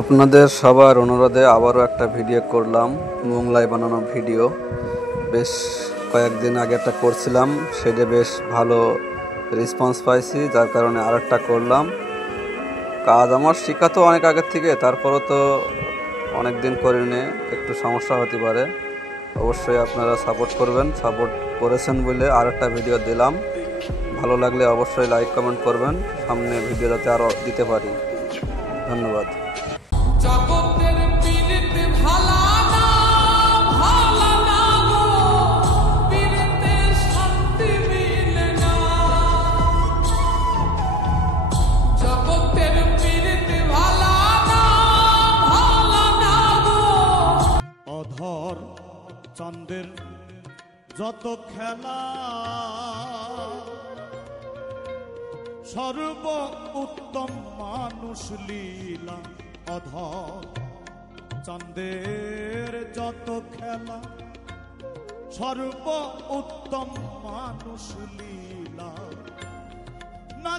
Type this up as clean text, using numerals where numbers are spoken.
আপনাদের সবার অনুরোধে আবারও একটা ভিডিও করলাম, মোংলায় বানানো ভিডিও। বেশ কয়েকদিন আগে একটা করছিলাম, সেটা বেশ ভালো রেসপন্স পাইছি, যার কারণে আরেকটা করলাম। কাজ আমার শেখা তো অনেক আগের থেকে, তারপরও তো অনেক দিন করিনি, একটু সমস্যা হতে পারে। অবশ্যই আপনারা সাপোর্ট করবেন, সাপোর্ট করেছেন বলে আরেকটা ভিডিও দিলাম। ভালো লাগলে অবশ্যই লাইক কমেন্ট করবেন, সামনে ভিডিও যাতে আরও দিতে পারি। ধন্যবাদ। জগতের পীড়িতে ভালা না, ভালা না গো, পীড়িতে শান্তি মিলে না। জগতের পীড়িতে ভালা না, ভালা না গো। অধর চন্দ্রের যত খেলা, সর্ব উত্তম মানুষ লীলা। অধর চন্দ্রের যত খেলা, সর্ব উত্তম মানুষ লীলা। না